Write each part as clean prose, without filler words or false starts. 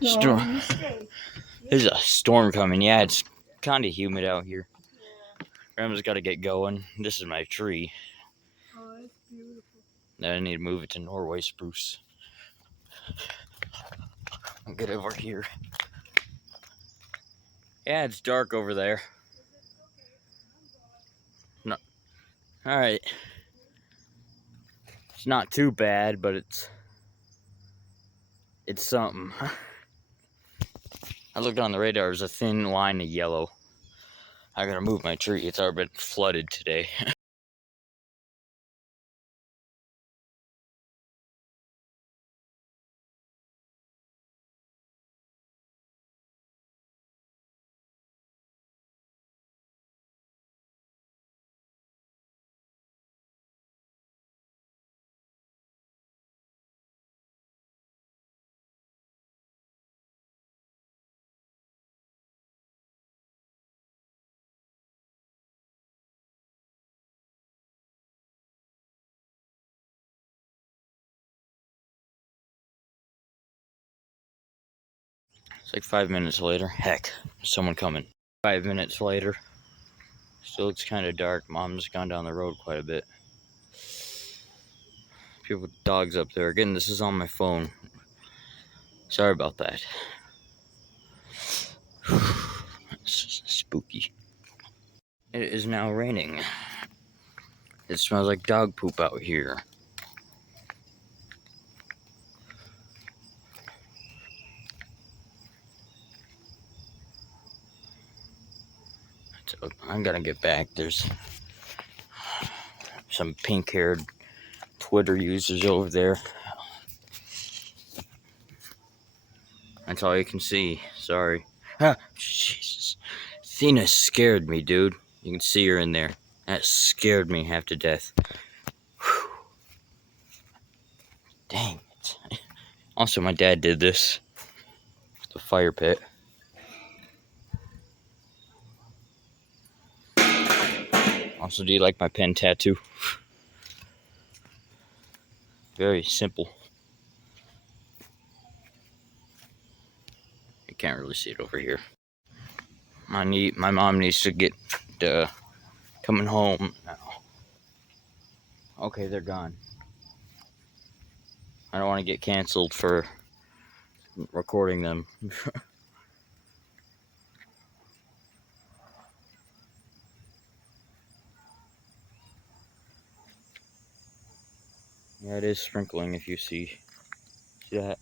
Storm. There's a storm coming. Yeah, it's kind of humid out here. Grandma's got to get going. This is my tree. Oh, that's beautiful. Now I need to move it to Norway spruce. I'll get over here. Yeah, it's dark over there. No. All right. It's not too bad, but it's something. I looked on the radar. There's a thin line of yellow. I gotta move my tree. It's already been flooded today. It's like 5 minutes later. Heck, there's someone coming. 5 minutes later. Still looks kind of dark. Mom's gone down the road quite a bit. People with dogs up there. Again, this is on my phone. Sorry about that. It's spooky. It is now raining. It smells like dog poop out here. So I'm gonna get back. There's some pink-haired Twitter users over there. That's all you can see. Sorry. Ah, Jesus. Athena scared me, dude. You can see her in there. That scared me half to death. Whew. Dang it. Also, my dad did this. The fire pit. Also, do you like my pen tattoo? Very simple. You can't really see it over here. My mom needs to get coming home now. Okay, they're gone. I don't want to get canceled for recording them. Yeah, it is sprinkling if you see that.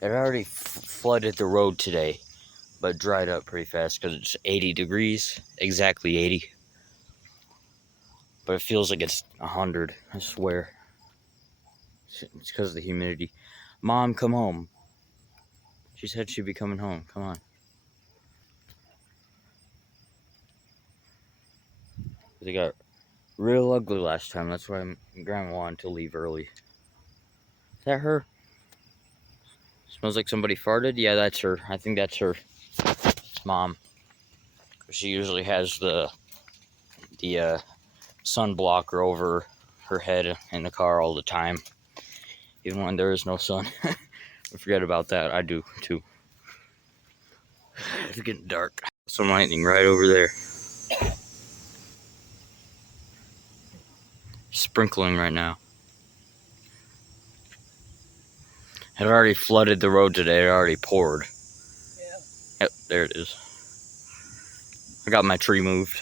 It already flooded the road today, but dried up pretty fast because it's 80 degrees, exactly 80. But it feels like it's 100, I swear. It's because of the humidity. Mom, come home. She said she'd be coming home. Come on. They got real ugly last time. That's why Grandma wanted to leave early. Is that her? Smells like somebody farted? Yeah, that's her. I think that's her. Mom. She usually has the sun blocker over her head in the car all the time. Even when there is no sun. I forget about that. I do too. It's getting dark. Some lightning right over there. Sprinkling right now. It already flooded the road today. It already poured. Yeah. Yep, there it is. I got my tree moved.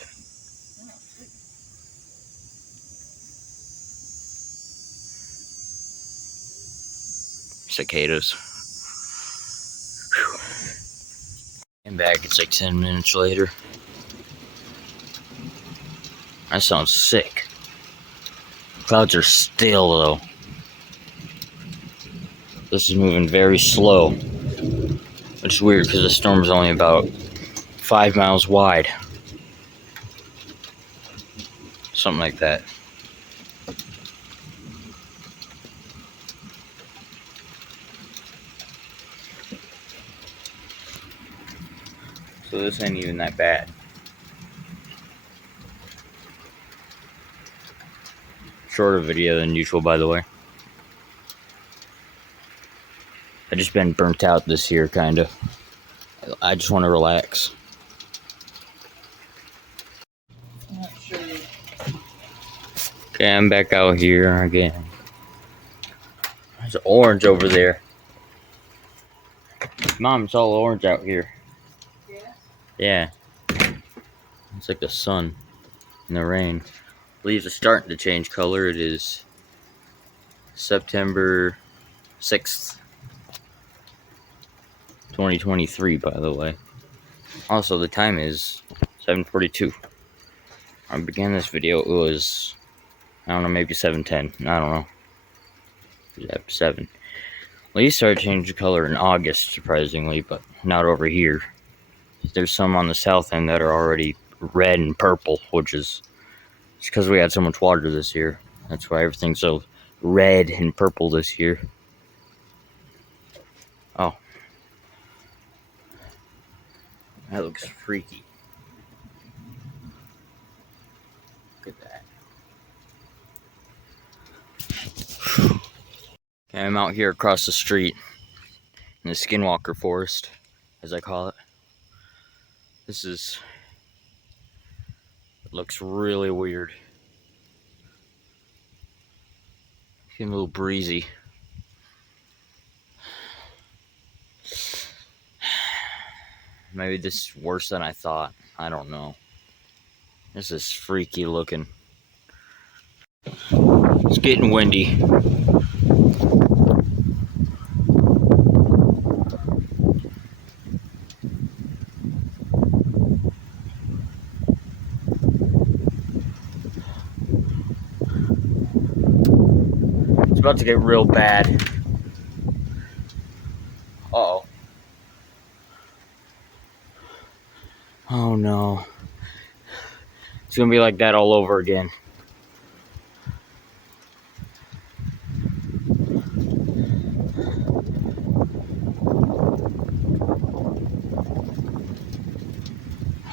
Cicadas. Whew. And back, it's like 10 minutes later. That sounds sick. Clouds are still though. This is moving very slow. Which is weird because the storm's only about 5 miles wide. Something like that. So this ain't even that bad. Shorter video than usual, by the way. I've just been burnt out this year, kind of. I just want to relax. I'm not sure. Okay, I'm back out here again. There's orange over there. Mom, it's all orange out here. Yeah? Yeah. It's like the sun in the rain. Leaves are starting to change color. It is September 6th, 2023, by the way. Also, the time is 7:42. I began this video, it was, I don't know, maybe 7:10. I don't know. It was after 7. Leaves started changing color in August, surprisingly, but not over here. There's some on the south end that are already red and purple, which is it's because we had so much water this year. That's why everything's so red and purple this year. Oh. That looks freaky. Look at that. Okay, I'm out here across the street in the Skinwalker Forest, as I call it. It looks really weird. Getting a little breezy. Maybe this is worse than I thought. I don't know. This is freaky looking. It's getting windy. It's about to get real bad. Uh-oh. Oh no. It's gonna be like that all over again.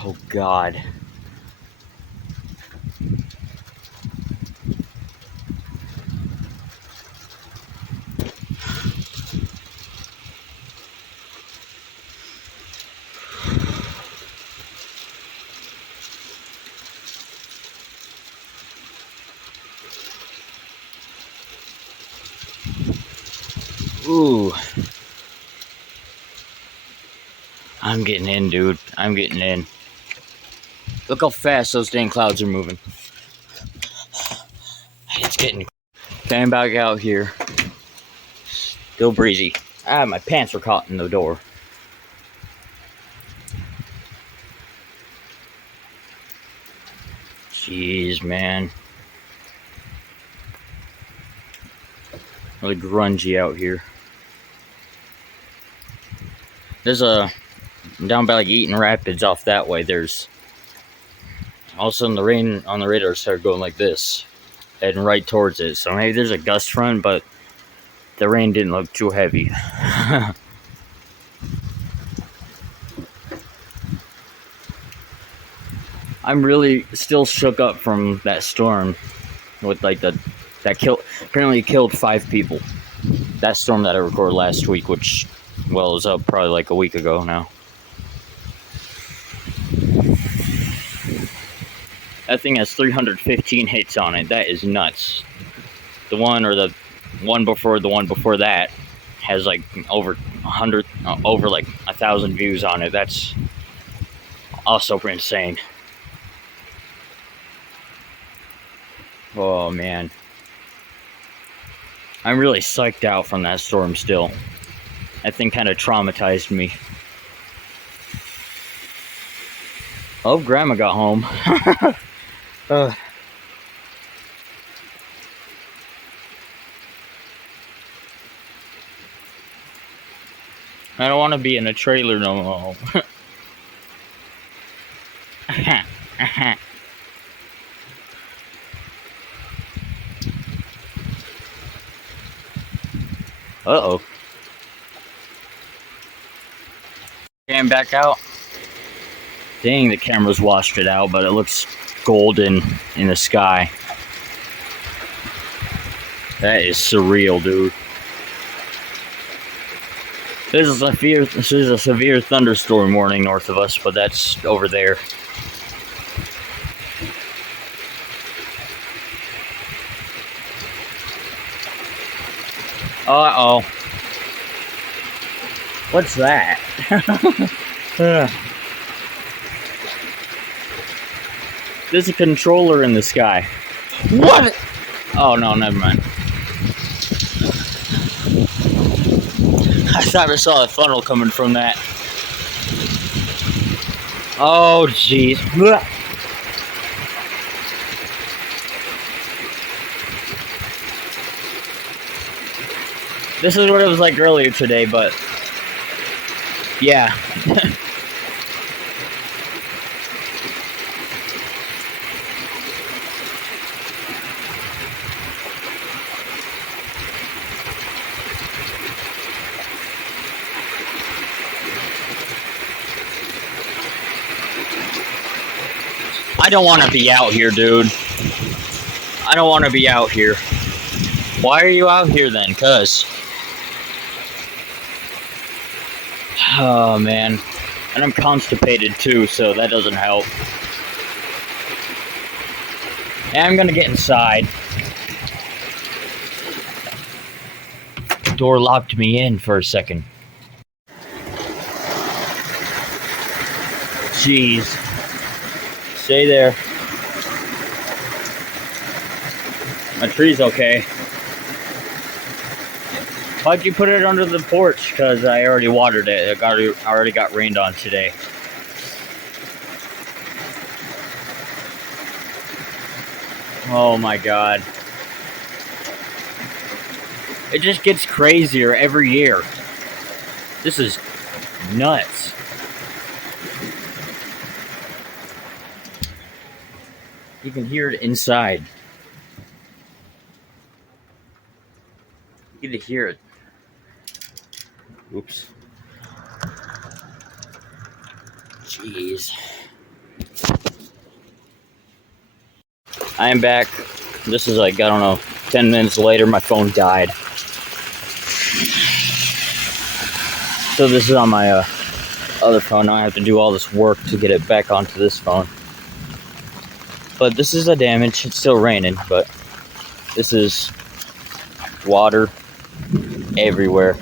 Oh God. Ooh. I'm getting in, dude. I'm getting in. Look how fast those dang clouds are moving. It's getting... Okay, I'm back out here. Still breezy. Ah, my pants were caught in the door. Jeez, man. Really grungy out here. There's a... Down by like Eaton Rapids off that way, there's... All of a sudden the rain on the radar started going like this. Heading right towards it. So maybe there's a gust front, but the rain didn't look too heavy. I'm really still shook up from that storm with like that apparently killed 5 people. That storm that I recorded last week, which, well, was up probably like a week ago now. That thing has 315 hits on it. That is nuts. The one before that has like over 100, over like 1,000 views on it. That's also insane. Oh man, I'm really psyched out from that storm still. That thing kind of traumatized me. Oh, Grandma got home. I don't want to be in a trailer no more. Uh-oh. Came back out. Dang, the camera's washed it out, but it looks golden in the sky. That is surreal, dude. This is a severe thunderstorm warning north of us, but that's over there. Uh-oh. What's that? There's a controller in the sky. What? Oh, no, never mind. I thought I saw a funnel coming from that. Oh, jeez. This is what it was like earlier today, but yeah. I don't want to be out here, dude. I don't want to be out here. Why are you out here then? Cuz. Oh, man. And I'm constipated too, so that doesn't help. And I'm gonna get inside. The door locked me in for a second. Jeez. Stay there. My tree's okay. Why'd you put it under the porch? Because I already watered it. It already got rained on today. Oh my god. It just gets crazier every year. This is nuts. You can hear it inside. You get to hear it. Oops. Jeez. I am back. This is like, I don't know, 10 minutes later, my phone died. So this is on my other phone. Now I have to do all this work to get it back onto this phone. But this is a damage. It's still raining, but this is water everywhere.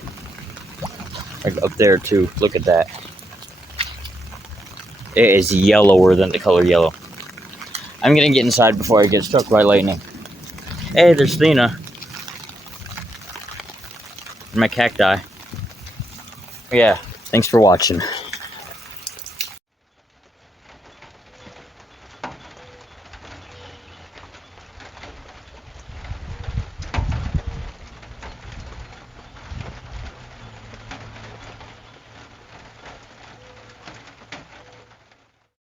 Like up there too. Look at that. It is yellower than the color yellow. I'm gonna get inside before I get struck by lightning. Hey, there's Thena. My cacti. Yeah, thanks for watching.